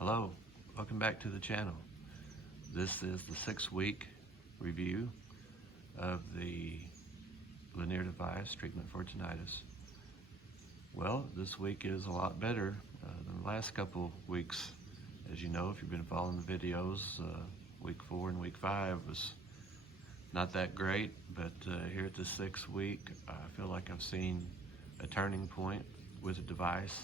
Hello, welcome back to the channel. This is the 6-week review of the Lenire device treatment for tinnitus. Well, this week is a lot better than the last couple weeks. As you know, if you've been following the videos, week 4 and week 5 was not that great, but here at the 6th week, I feel like I've seen a turning point with the device.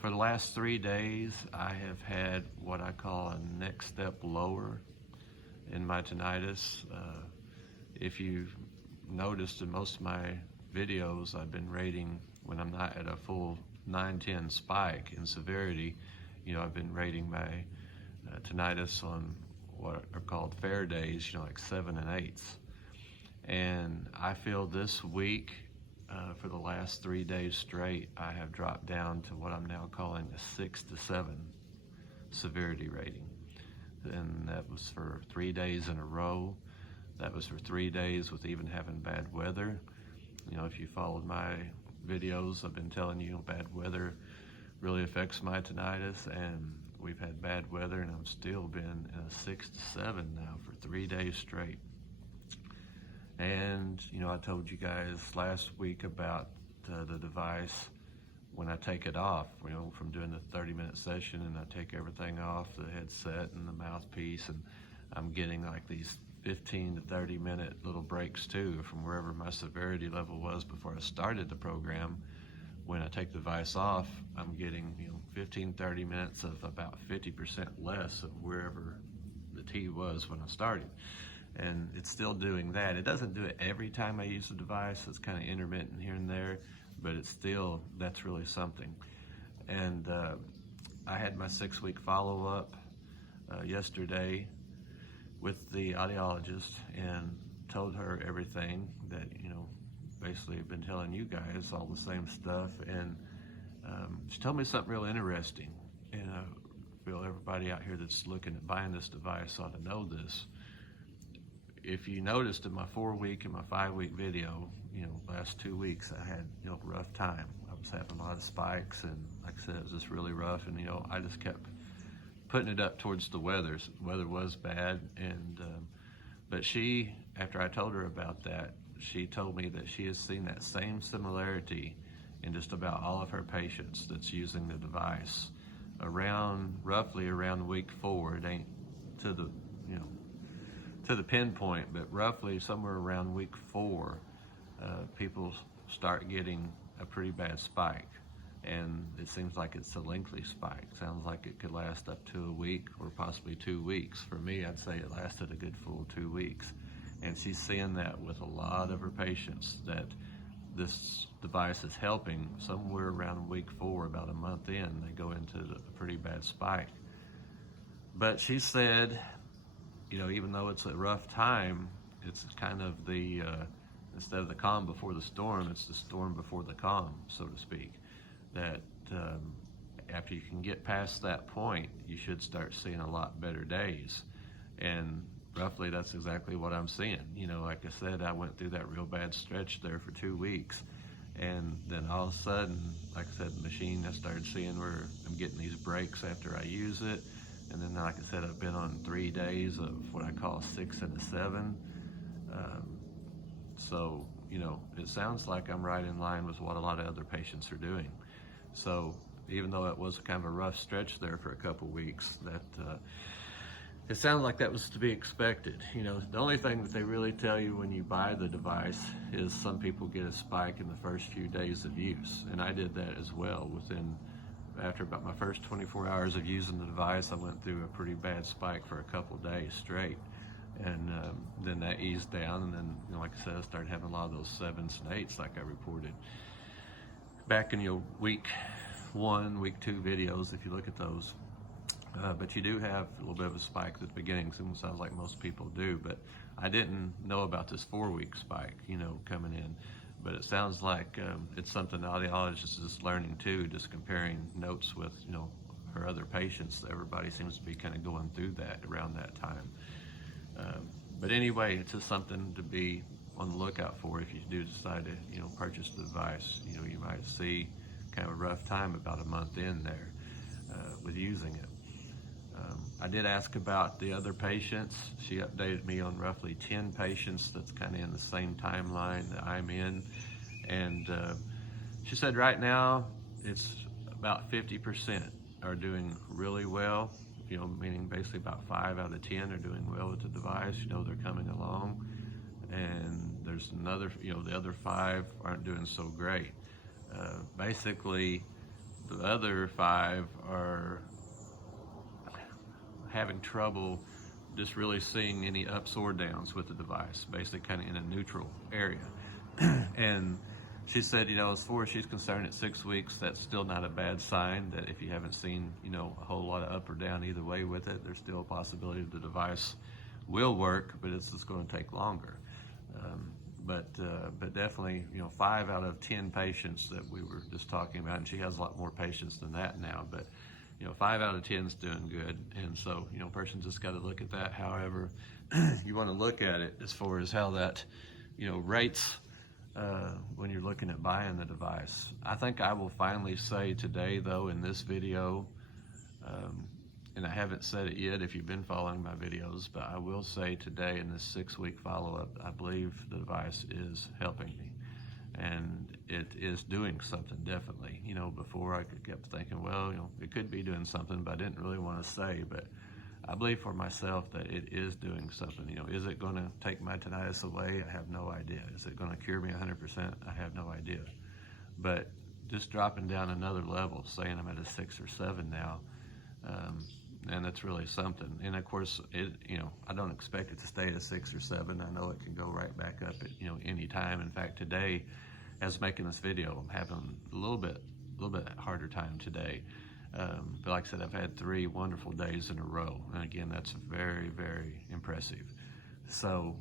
For the last 3 days, I have had what I call a next step lower in my tinnitus. If you've noticed in most of my videos, I've been rating when I'm not at a full 9-10 spike in severity. I've been rating my tinnitus on what are called fair days, like 7 and 8s. And I feel this week, for the last 3 days straight, I have dropped down to what I'm now calling a 6 to 7 severity rating. And that was for 3 days in a row. That was for 3 days with even having bad weather. If you followed my videos, I've been telling you bad weather really affects my tinnitus, and we've had bad weather and I've still been in a 6 to 7 now for 3 days straight. And I told you guys last week about the device when I take it off, from doing the 30-minute session, and I take everything off, the headset and the mouthpiece, and I'm getting like these 15 to 30-minute little breaks too from wherever my severity level was before I started the program. When I take the device off, I'm getting 15, 30 minutes of about 50% less of wherever the T was when I started. And it's still doing that. It doesn't do it every time I use the device. It's kind of intermittent here and there, but it's still, that's really something. And I had my 6-week follow-up yesterday with the audiologist and told her everything that, basically I've been telling you guys all the same stuff. And she told me something real interesting. And I feel everybody out here that's looking at buying this device ought to know this. If you noticed in my 4-week and my 5-week video, last 2 weeks I had, a rough time. I was having a lot of spikes, and like I said, it was just really rough. And I just kept putting it up towards the weather. So the weather was bad, and but she, after I told her about that, she told me that she has seen that same similarity in just about all of her patients that's using the device. Roughly around week 4, it ain't to the to the pinpoint, but roughly somewhere around week 4, people start getting a pretty bad spike. And it seems like it's a lengthy spike. Sounds like it could last up to a week or possibly 2 weeks. For me, I'd say it lasted a good full 2 weeks. And she's seeing that with a lot of her patients, that this device is helping. Somewhere around week 4, about a month in, they go into a pretty bad spike. But she said, even though it's a rough time, it's kind of the, instead of the calm before the storm, it's the storm before the calm, so to speak. That after you can get past that point, you should start seeing a lot better days. And roughly that's exactly what I'm seeing. Like I said, I went through that real bad stretch there for 2 weeks. And then all of a sudden, like I said, the machine, I started seeing where I'm getting these breaks after I use it. And then, like I said, I've been on 3 days of what I call 6 and a 7. So, it sounds like I'm right in line with what a lot of other patients are doing. So even though it was kind of a rough stretch there for a couple weeks, that it sounded like that was to be expected. The only thing that they really tell you when you buy the device is some people get a spike in the first few days of use. And I did that as well. After about my first 24 hours of using the device, I went through a pretty bad spike for a couple days straight. And then that eased down, and then, like I said, I started having a lot of those 7s and 8s like I reported. Back in your week 1, week 2 videos, if you look at those. But you do have a little bit of a spike at the beginning, so it sounds like most people do, but I didn't know about this 4-week spike, coming in. But it sounds like it's something the audiologist is learning too, just comparing notes with, her other patients. Everybody seems to be kind of going through that around that time. But anyway, it's just something to be on the lookout for if you do decide to, purchase the device. You might see kind of a rough time about a month in there with using it. I did ask about the other patients. She updated me on roughly 10 patients that's kind of in the same timeline that I'm in. And she said right now it's about 50% are doing really well, meaning basically about 5 out of 10 are doing well with the device. They're coming along. And there's another, the other 5 aren't doing so great. Basically, the other 5 are having trouble just really seeing any ups or downs with the device, basically kind of in a neutral area. And she said, as far as she's concerned, at 6 weeks, that's still not a bad sign, that if you haven't seen, a whole lot of up or down either way with it, there's still a possibility the device will work, but it's just going to take longer. But definitely, 5 out of 10 patients that we were just talking about, and she has a lot more patients than that now, but 5 out of 10 is doing good. And so, a person just got to look at that. However, you want to look at it as far as how that, rates when you're looking at buying the device. I think I will finally say today, though, in this video, and I haven't said it yet if you've been following my videos, but I will say today in this 6-week follow-up, I believe the device is helping me. And it is doing something, definitely. Before I kept thinking, well, it could be doing something, but I didn't really want to say. But I believe for myself that it is doing something. Is it going to take my tinnitus away? I have no idea. Is it going to cure me 100%? I have no idea. But just dropping down another level, saying I'm at a 6 or 7 now, and that's really something. And of course, I don't expect it to stay at 6 or 7. I know it can go right back up at any time. In fact, today, as making this video, I'm having a little bit harder time today. But like I said, I've had 3 wonderful days in a row, and again, that's very, very impressive. So,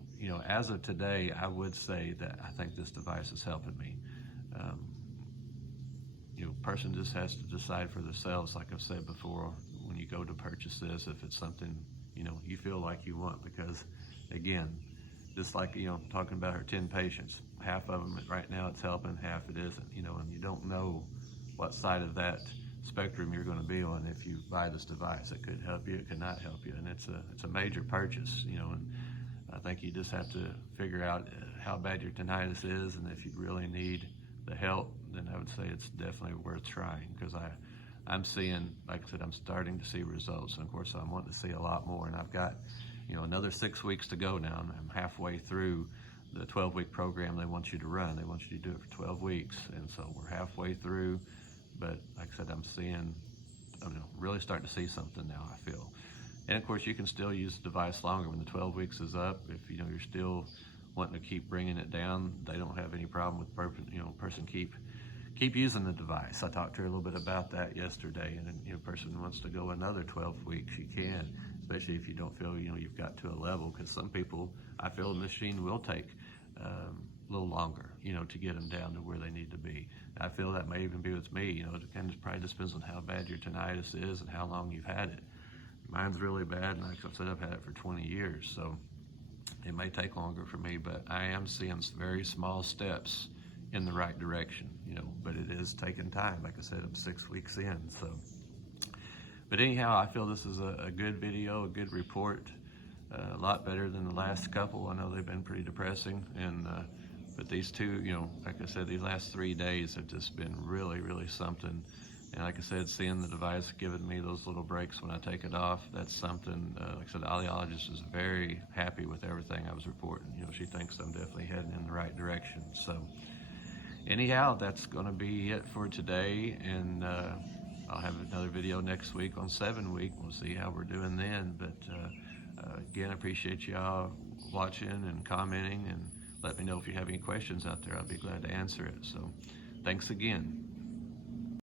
as of today, I would say that I think this device is helping me. Person just has to decide for themselves, like I've said before, when you go to purchase this, if it's something, you feel like you want, because again, just like, talking about her 10 patients, half of them right now it's helping, half it isn't, and you don't know what side of that spectrum you're going to be on if you buy this device. It could help you, it could not help you, and it's a major purchase, and I think you just have to figure out how bad your tinnitus is, and if you really need the help, then I would say it's definitely worth trying, because I'm seeing, like I said, I'm starting to see results, and of course I'm wanting to see a lot more, and I've got another 6 weeks to go now. I'm halfway through the 12-week program they want you to run. They want you to do it for 12 weeks, and so we're halfway through, but like I said, I'm really starting to see something now, I feel. And of course, you can still use the device longer. When the 12 weeks is up, if you're still wanting to keep bringing it down, they don't have any problem with person keep using the device. I talked to her a little bit about that yesterday, and if a person wants to go another 12 weeks, you can, especially if you don't feel you've got to a level, because some people, I feel the machine will take a little longer to get them down to where they need to be. I feel that may even be with me. It kind of probably depends on how bad your tinnitus is and how long you've had it. Mine's really bad, and like I said, I've had it for 20 years, so it may take longer for me, but I am seeing very small steps in the right direction, but it is taking time. Like I said, I'm 6 weeks in, so. But anyhow, I feel this is a good video, a good report, a lot better than the last couple. I know they've been pretty depressing, but these 2, like I said, these last 3 days have just been really, really something. And like I said, seeing the device giving me those little breaks when I take it off, that's something. Like I said, the audiologist is very happy with everything I was reporting. She thinks I'm definitely heading in the right direction. So anyhow, that's going to be it for today, and I'll have another video next week on 7 week. We'll see how we're doing then. But again, I appreciate y'all watching and commenting, and let me know if you have any questions out there. I'll be glad to answer it. So thanks again.